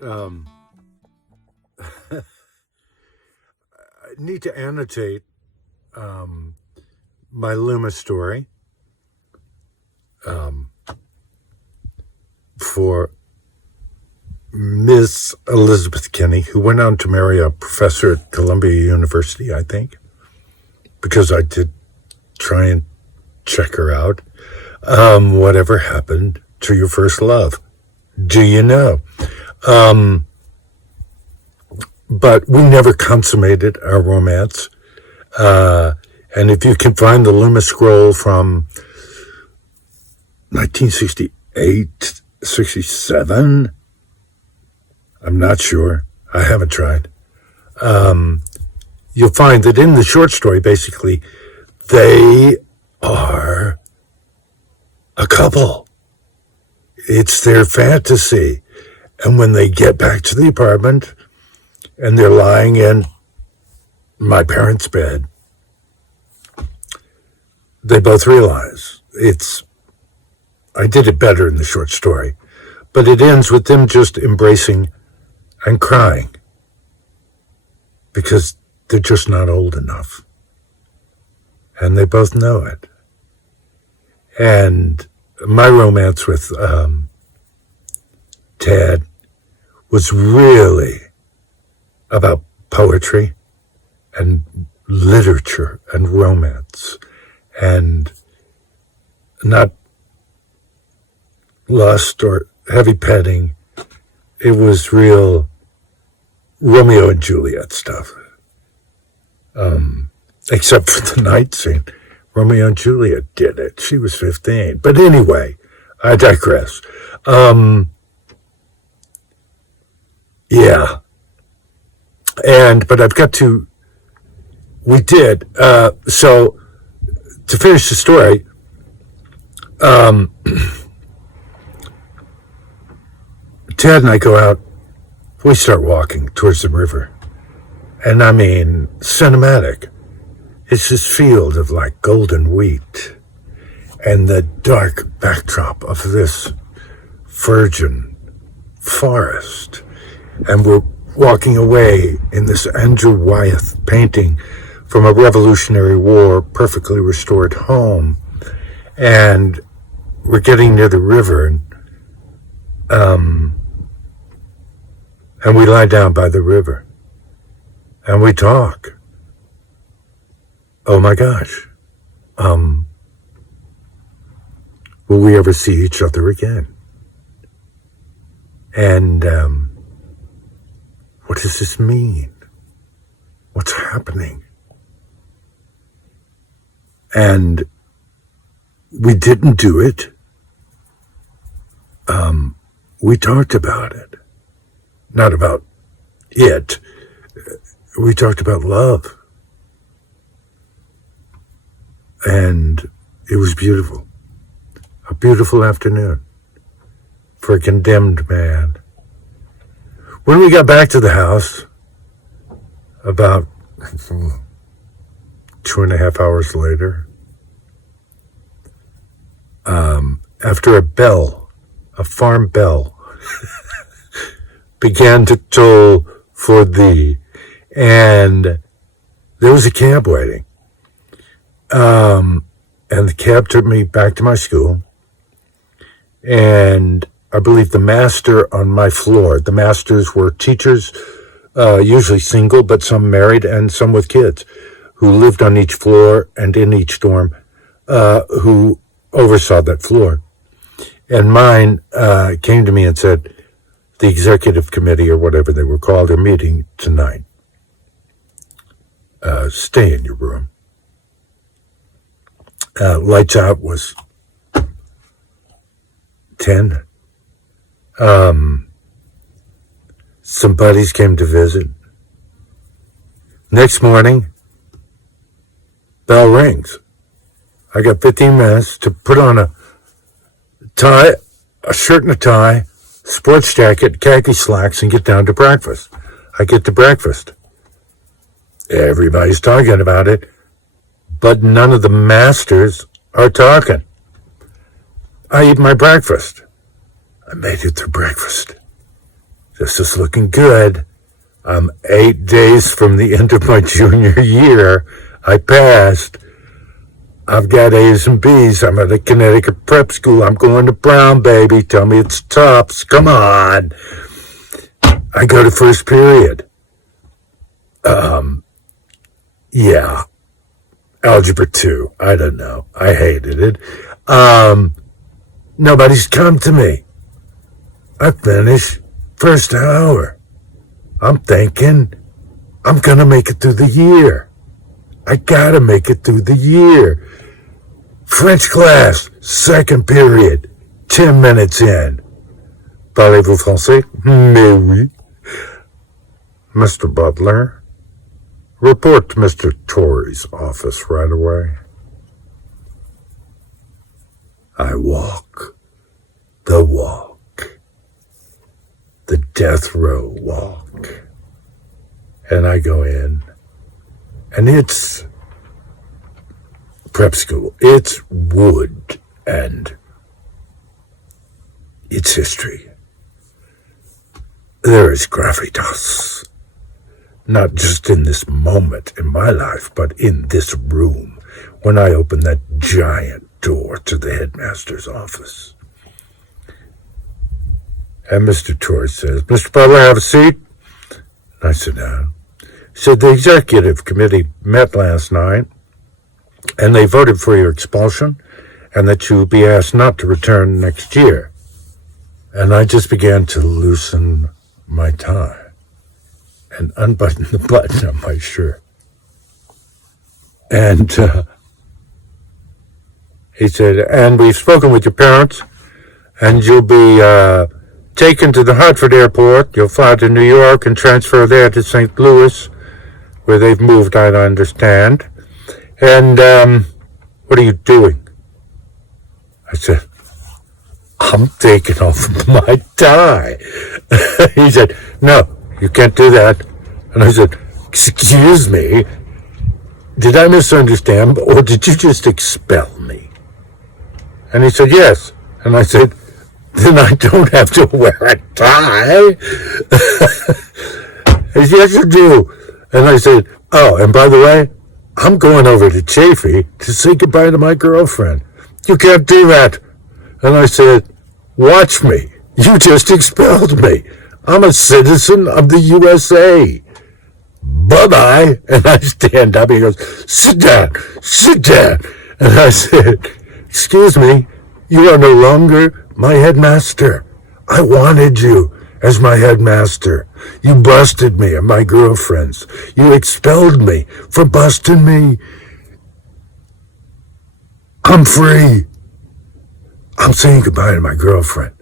Um, I need to annotate um, my Luma story um, for Miss Elizabeth Kinney, who went on to marry a professor at Columbia University, I think, because I did try and check her out. Whatever happened to your first love? Do you know? But we never consummated our romance. And if you can find the Luma scroll from 1968, 67, I'm not sure. I haven't tried. You'll find that in the short story, basically, they are a couple. It's their fantasy. And when they get back to the apartment and they're lying in my parents' bed, they both realize I did it better in the short story, but it ends with them just embracing and crying because they're just not old enough. And they both know it. And my romance with Ted was really about poetry and literature and romance and not lust or heavy petting. It was real Romeo and Juliet stuff. Except for the night scene. Romeo and Juliet did it. She was 15. But anyway, I digress. Yeah. But I've got to, we did. So to finish the story, Ted and I go out, we start walking towards the river. And I mean, cinematic. It's this field of like golden wheat and the dark backdrop of this virgin forest. And we're walking away in this Andrew Wyeth painting from a Revolutionary War perfectly restored home. And we're getting near the river and we lie down by the river and we talk. Oh my gosh. Will we ever see each other again? And what does this mean? What's happening? And we didn't do it. We talked about it. Not about it. We talked about love. And it was beautiful. A beautiful afternoon for a condemned man. When we got back to the house, about 2.5 hours later, after a farm bell, began to toll for thee, and there was a cab waiting. And the cab took me back to my school, and I believe the master on my floor, the masters were teachers, usually single, but some married and some with kids, who lived on each floor and in each dorm, who oversaw that floor. And mine came to me and said, the executive committee or whatever they were called are meeting tonight. Stay in your room. Lights out was 10. Some buddies came to visit. Next morning, bell rings. I got 15 minutes to put on a tie, a shirt and a tie, sports jacket, khaki slacks, and get down to breakfast. I get to breakfast. Everybody's talking about it, but none of the masters are talking. I eat my breakfast. I made it through breakfast. This is looking good. I'm 8 days from the end of my junior year. I passed. I've got A's and B's. I'm at a Connecticut prep school. I'm going to Brown, baby. Tell me it's Tufts. Come on. I go to first period. Yeah. Algebra 2. I don't know. I hated it. Nobody's come to me. I finished first hour. I'm thinking I'm going to make it through the year. I got to make it through the year. French class, second period, 10 minutes in. Parlez-vous français? Mais oui. Mr. Butler, report to Mr. Torrey's office right away. I walk the walk, the death row walk, and I go in, and it's prep school. It's wood, and it's history. There is gravitas, not just in this moment in my life, but in this room, when I open that giant door to the headmaster's office. And Mr. Torrey says, Mr. Butler, have a seat. And I sit down. He said, the executive committee met last night, and they voted for your expulsion, and that you be asked not to return next year. And I just began to loosen my tie and unbutton the button on my shirt. And he said, and we've spoken with your parents, and you'll be taken to the Hartford airport. You'll fly to New York and transfer there to St. Louis, where they've moved, I understand. And what are you doing? I said, I'm taking off my tie. He said, no, you can't do that. And I said, excuse me, did I misunderstand, or did you just expel me? And he said, yes. And I said, then I don't have to wear a tie. He said, yes, you do. And I said, oh, and by the way, I'm going over to Chafee to say goodbye to my girlfriend. You can't do that. And I said, watch me. You just expelled me. I'm a citizen of the USA. Bye-bye. And I stand up. He goes, sit down, sit down. And I said, excuse me, you are no longer my headmaster. I wanted you as my headmaster. You busted me and my girlfriends. You expelled me for busting me. I'm free. I'm saying goodbye to my girlfriend.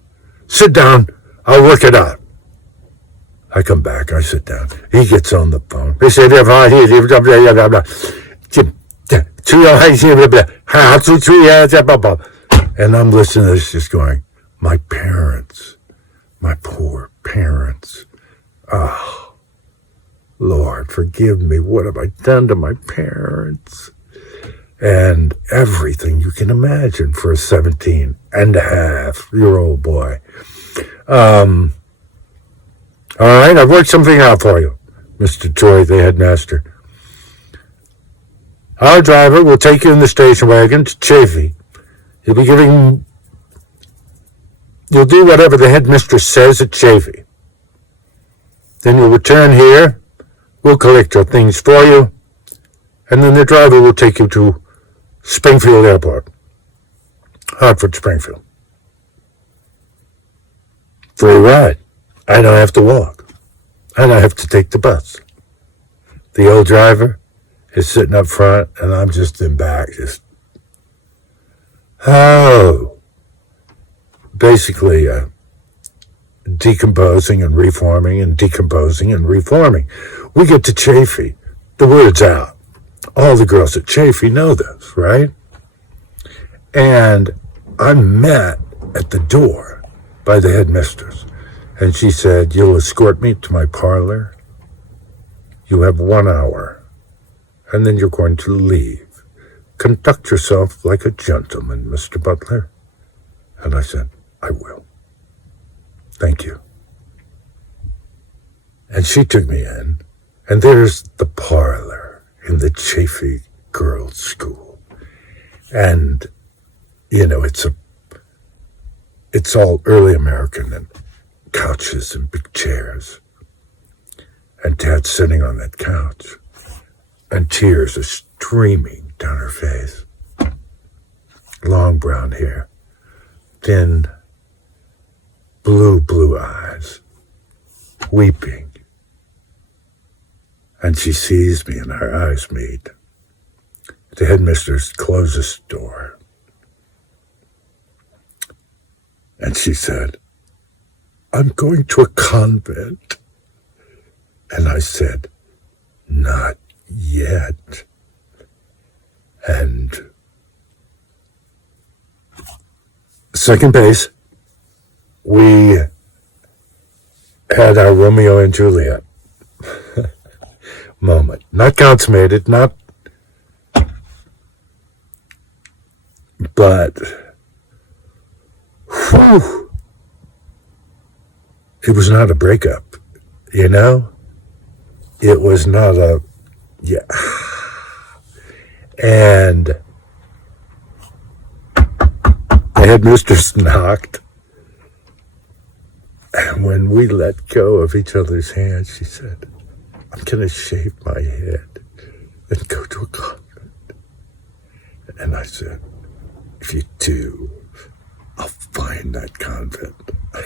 Sit down. I'll work it out. I come back. I sit down. He gets on the phone. He said, and I'm listening to this just going, my parents, my poor parents. Oh, Lord, forgive me. What have I done to my parents? And everything you can imagine for a 17-and-a-half-year-old boy. All right, I've worked something out for you, Mr. Torrey, the headmaster. Our driver will take you in the station wagon to Chafee. You'll do whatever the headmistress says at Chafee. Then you'll return here. We'll collect your things for you. And then the driver will take you to Springfield Airport. Hartford, Springfield. Free ride. I don't have to walk. I don't have to take the bus. The old driver is sitting up front, and I'm just in back, basically decomposing and reforming and decomposing and reforming. We get to Chafee. The word's out. All the girls at Chafee know this, right? And I'm met at the door by the headmistress. And she said, you'll escort me to my parlor. You have 1 hour. And then you're going to leave. Conduct yourself like a gentleman, Mr. Butler. And I said, I will. Thank you. And she took me in, and there's the parlor in the Chafee Girls' School. And, it's all early American and couches and big chairs. And Dad's sitting on that couch, and tears are streaming down her face. Long brown hair, thin, blue eyes, weeping. And she sees me and our eyes meet. The headmistress closes the door. And she said, "I'm going to a convent." And I said, "Not yet." And second base, we had our Romeo and Juliet moment. Not consummated, but whew, it was not a breakup, It was not yeah. And the headmistress knocked. And when we let go of each other's hands, she said, "I'm going to shave my head and go to a convent." And I said, "If you do, I'll find that convent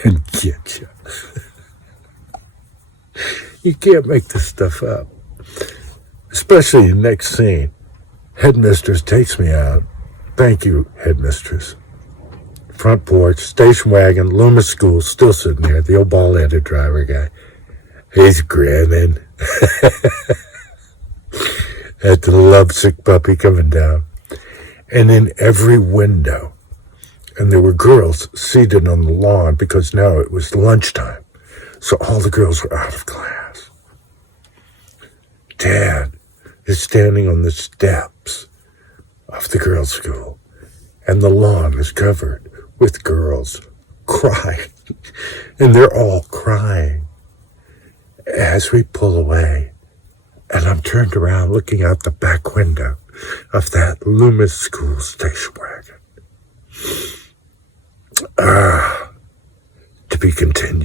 and get you." You can't make this stuff up. Especially the next scene. Headmistress takes me out. Thank you, headmistress. Front porch, station wagon, Loomis School, still sitting there. The old bald-headed driver guy. He's grinning at the lovesick puppy coming down. And in every window, and there were girls seated on the lawn because now it was lunchtime. So all the girls were out of class. Dad is standing on the steps of the girls' school, and the lawn is covered with girls crying. And they're all crying as we pull away. And I'm turned around looking out the back window of that Loomis School station wagon. To be continued.